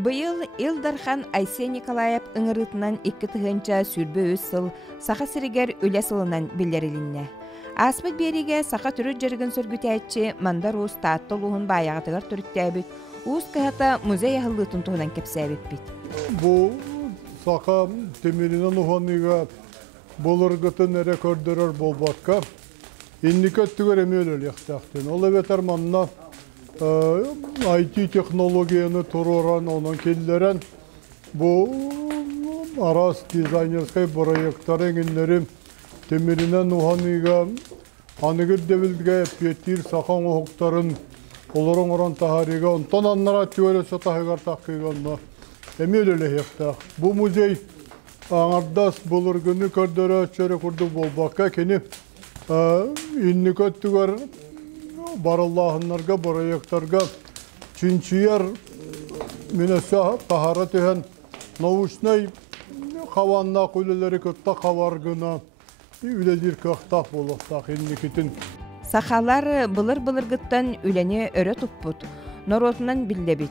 Быйыл Илдархан Айсей Николаев ыңырытынан 2 тыгынча сүрбө өз сыл саха сиригер үле сылынан билерилинне. Аспыт бериге саха түрі жүргін сөргүтәйтчі мандар уыз таатты луғын баяғатығар түріттәбіт, уыз кығата музей ағылытын туғынан кепсәбіт бит. Бұл саха темерінен ұғаныға болырғытын әрі көрдірір болбатқа, инникет түгер емелел яқтақтен. Ол әветер манна IT технологияны тұрыран, онын келдерен бұл арас дизайнерскай проекттар әңгенлерім темерінен ұғаныға анығыр дәвілдіге әпеттер сақан ұғықтарын оларын оран тахариға онтан аннара түйері сатағығар таққиғанна әмелелі яқтақ. Бұл музей аңардас болырғыны көрдері өтшері күрді болбаққа кені инникет түгер бараллахынларға, проекттарға чинчияр менесе тахара тehen научный хаванна күлелері көтті хаваргына үлелер көқтақ болықтақ инникетін. Сахалар былыр-былыргыттан үлене өрі тұппыт, норотынан биллебит.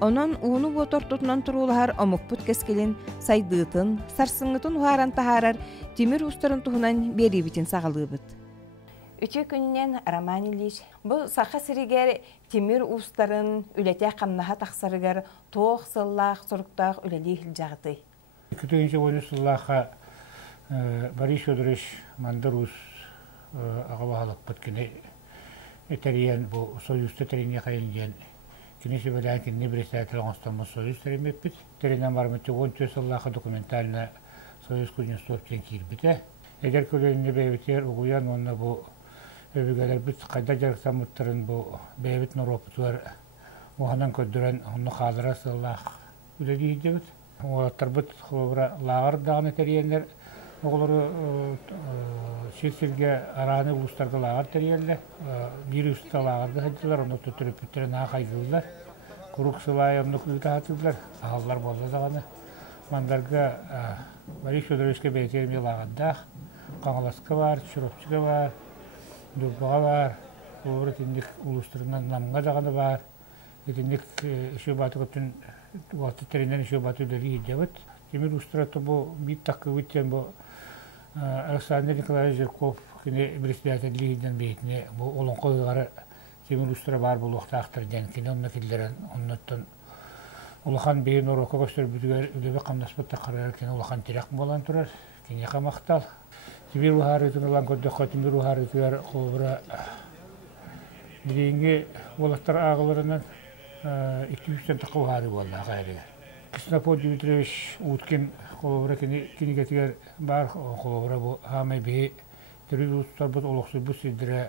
Онын уыны отор тұтынан тұрулар омықпыт кескелін сайдыытын, сарсыңытын уаран тахарар темір ұстарын тұғынан берибитін сағалыбыт. Үтө күннен Роман Ильич, бұл сақа сиригер темір ұстарын үлете қамнаға тақсарыгар тоқ сыллақ, сұрықтақ үлелі жағыты. Күтігінші ойны сыллаққа Борис Федорович Мандарус ағалағалық бұткені әтәриян бұл союз тәтәріне қайынген кенесі бәлән кенне біресі әтілі ғанстамыз союз тәрімеп біт. Тәрінен бармытты 14 сыллаққа документалына союз күнестовтен кейірбіті. Әдер көлеріне бәйбітер ұғыян онына бұл өбігелер біт қайда жарықтамыттырын бұл бәйбіт нұропытуар оғанан көддірен оны қадыра сыллақ үледі еді біт. Олаттар бұт лағыр дағын әтәрiyенлер оғылары шетселге араны ұлыстарға лағыр тәрiyенлі. Bir ұста лағырды қайдылар, оны түтіріп бүттерін ағайдылар. Құруқ сылай оны күлді атылдар. Ағалар болды дағаны. Мандарға Борис Федоровичке бәйтерме лағырдақ. Қаңыласқа бар, шүропчыға бар, дұрбаға бар. Олары тендік ұлыстарынан намға дағаны бар. Тендік үші баты күттін уақыты тәрінен үші баты үлері едебіт. Темір ұстыраты бұл бит таққы өттен бұл Александр Николаевич Жирков кені бірістәтелігінден бейтіне бұл олың қойғары темір ұстыра бар бұл оқты ақтырден кені онына келдерін оннаттан Улахан бейін ораққа көстер бүдігер үлебе қамнаспатта қарар кені улахан терек болан тұрар кені қамақтал. Темір ұхары тұнылан көддіққа темір ұхары тұғар қолбыра бірейінге олақтар ағыларынан 200-тен тақы ұхары болды ағайрыға. Кыснапо Дмитриевич Уткин қолбыра кені кетігер бар қолбыра бұл ғамай бей түрі ұстар бұд олықсы бұд сидірі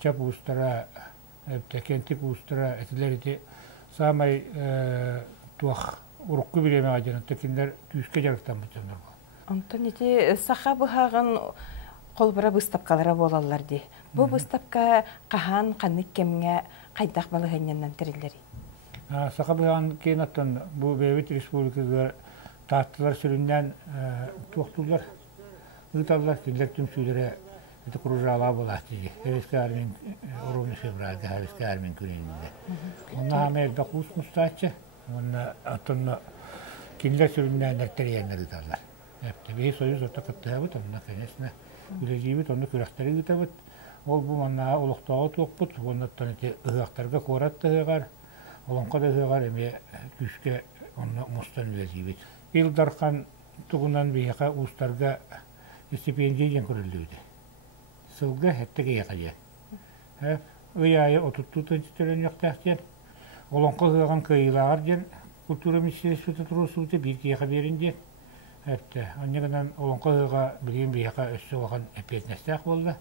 чап ұстара, кентік ұстара әтілер самай туақ ұрыққы білеме ғаденатты кендер түйіске жарықтан бұтындар бұл. Онтан еті сақа бұхағын қолбыра бұстапқалара болалар де. Бұл бұстапқа қахан, қанық кемге қайдақ балығайненнан тірілдері. Сақа бұхағын кейін аттан бұл бейбіт республикаға таттылар сүрінден туақтылар. Ұйталар кендер түмсүйлері это кружала была тиги. Эвеске армин уровня февраля, эвеске армин күренінде. Онна Америка кус мустачы, онна атонна киндер сүрүннән әртерияннер ұталар. Бей союз орта кыттабыт, онна конечно үлежибит, онна күрәқтері ұтабыт. Ол бұл манна олықтағы тоқпыт, онна тонеті ұғақтарға қораттығығар, олонқа да ұғығар әме күшке онна мұстан үлежибит. Илдархан тұғынан бейіға ұстарға стипендияден көрілдейді. Сылғы әттіге яқайы. Өйайы отутту тәнчіттерін яқтақтен. Олонқы ғыған күйілағар ден культура министерствоты тұрусуыты бір кияқа берінде. Оннегінен олонқы ғыға білген бейіға өссі оған әпетнестәк болды.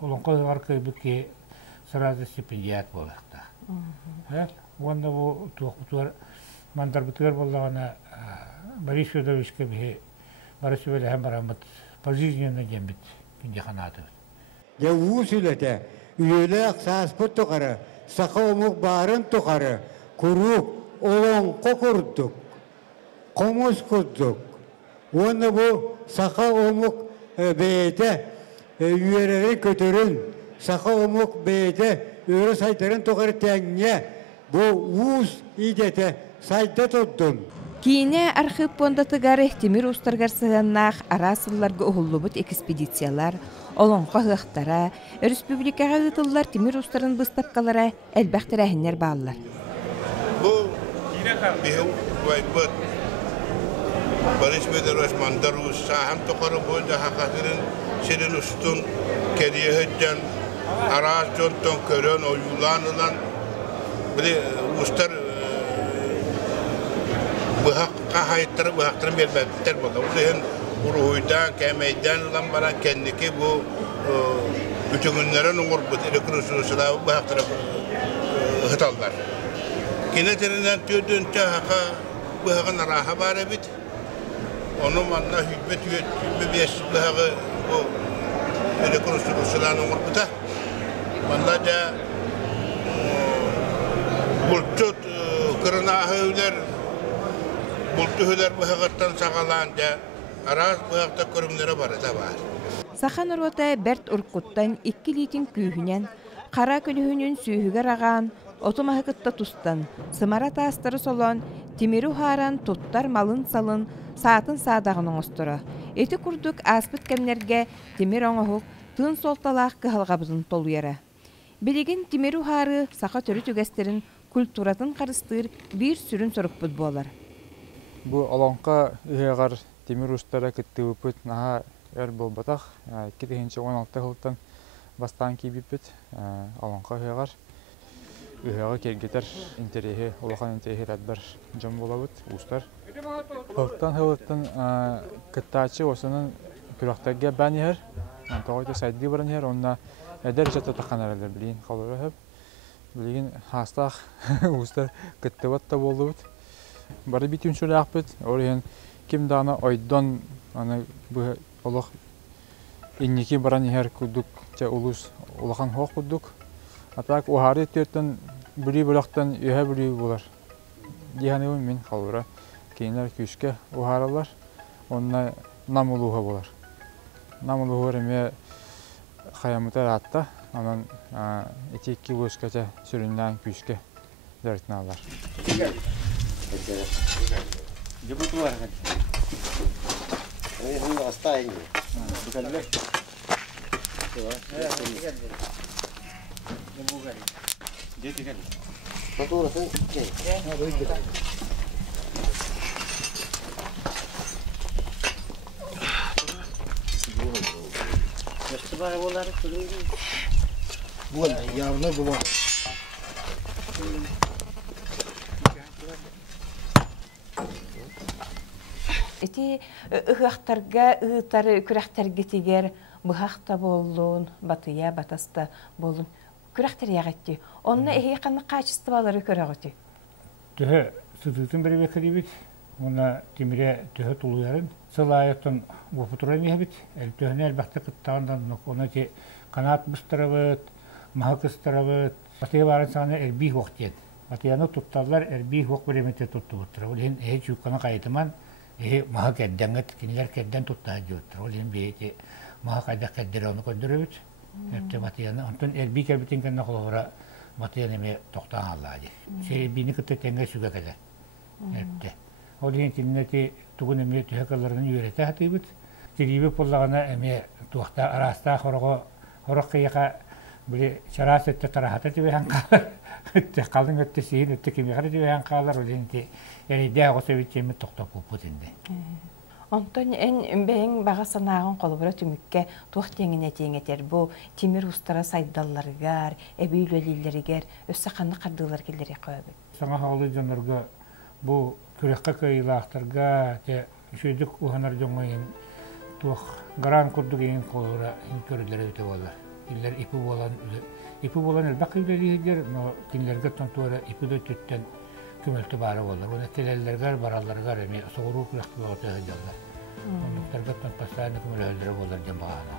Олонқы ғығар көйбікке сыразы стипендият болақта. Онда бұл туақпытуар мандар бұтығар болағана Борис Федоровичке бейі барысы бәлі әм барамыд пожизненно дембіт күнде қанаты. Я усилете, üyeler saasput tukarı, saka omuk barın tukarı, kuruk, olon kokurduk, komus kurduk. Onu bu saka omuk beyte üyeleri götürün, saka omuk beyte üye saytların tukarı tenge, bu uus idete sayda tuttun. Кийине архив пондатыгар Тимир устаргар сыланнах арасылларга ohulлубут экспедициялар, олонқа хыахтара, республикага ытыллар Тимир устарын быстапкалара элбәхтерәһиннәр бааллар. Бу биху вайбыт Barış Bederos Mandarus saham tokarı boyda hakatırın senin ustun kediye hıccan araz jonton körön oyulan olan bir ustar bu hakka hayıttırı bu haktırın bir bebter baka ulehin uruhuydan kemeyden olan bana kendiki bu bütün günlerin uğurbut elektrosu silahı bu haktırı hıtallar. Kineterinden tüydünce haka bu hakkın raha bari bit. Onun manna hükmet bir hakkı bu elektrosu silahı uğurbuta. Manna da bultut kırına hüller bultuhüler bu hakıttan sağalanca araz bu hakta körümlere barı da var. Сахан орвата Берт Уркуттан 2 литин күйүнен, кара көлүһүнүн сүйүгөр аган, отомахыкытта тустан, сымара таастары солон, Тимиру харан туттар малын салын, саатын саадагын оңостора. Эти курдук аспыт кемнерге Тимир оңохук, тын солталаах кыхалгабытын толуяра. Билигин Тимиру хары саха төрү түгестерин культуратын карыстыр бир сүрүн соруппут болар. Бу алонка ыягар Тимир устара кыттыбыпыт наха эр болбатах 2016 жылдан бастан кийбиппит алонка ыягар ыяга келгетер интерехи улахан интерехи радбар жом болабыт устар. Хылтан хылтан кыттачы осунун күрактарга банер антогойда сайдды баранер онна эдер жата таканарлар билин калырып билген хастах устар кыттыбатта болубут. Бары битүн шулакпыт орен ким дана ойдон аны бу олох инники баранер кудук те улус улахан хок кудук. Атак ухары төртөн бири булактан үһө бири булар. Дияны мен калыра кейинер күшкө ухаралар. Онна намулуга булар. Намулуга эме хаямыта атта анан 2 килоскача сүрүндөн күшкө дертналар. Jebutlar kan. Ini hanya asta ini. Bukan leh. Coba. Bukan. Jadi kan. Satu rasa. Okey. Coba bolar dulu. Bukan, yarına bu var. Эти ыхактарга, ыытары күрәхтәргә тигәр быхакта боллун, батыя, батаста болун. Күрәхтәр ягатты. Онны эхи качестволары көрәгәти. Төһө сүтүтүн бери бекерибит. Уна Тимире төһө тулуярын. Сылаятын бу футураны бит. Төһөнәл бакты кыттандан оны те канат быстырабыт, махакыстырабыт. Батыя барын саны эрби вактет. Батыяны тутталар эрби вак беремете туттуттыр. Олен чуккана кайтыман маха кәддәнгәт киниләр кәддән туттаа җуттыр. Ул ин бейте маха кайда кәддәр аны көндөрөбүт. Әпте матияны антон эрби кәбитен кәнә холора матияны ме токтан аллады. Сей бини кыттәнгә сүгә кәдә. Әпте. Ул ин киннәти тугын ме төһәкәләрен юрәтә хатыбыт. Тирибе поллагана эме тохта араста хорого хороккыяка били чарасетте тарахата тибеһән калар. Әтте калдың әтте син әтте кимгәр тибеһән калар. Ул инте yani dia gosebitçemi toktop puputinde. Onton en beň baga sanagın kolubura tümükке tuhtengine teňeter bu Timir ustara saydallargar, ebüylelilerger, össakanlı qardılar kelleri qoyup. Sana halı janlarga bu kürekka kayılaqtarga te şöydük uhanar joŋayın tuh garan kurduk en kolura en körülere öte bolar. İller ipi bolan elbaqı üleliger, no kinlerge tontuara ipi de tütten kümelti bari olur. Onu telellerger, barallargar, emi soğuru kürəkli oğutu hıcallar. Onduklarga tontaslarını kümelölleri olur jambağana.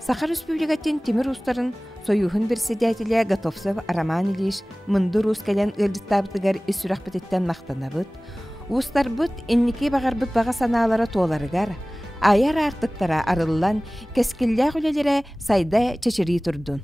Саха Республикатын Тимир устарын союхын председателя Готовцев Роман Ильич мынды рус кэлэн ырдыттабытыгар үсүрах бететтен мақтанабыт, устарбыт энники бағарбыт баға санаалара туоларыгар, аяр артыктара арыллан кескиллях үлелере сайда чечери турдун.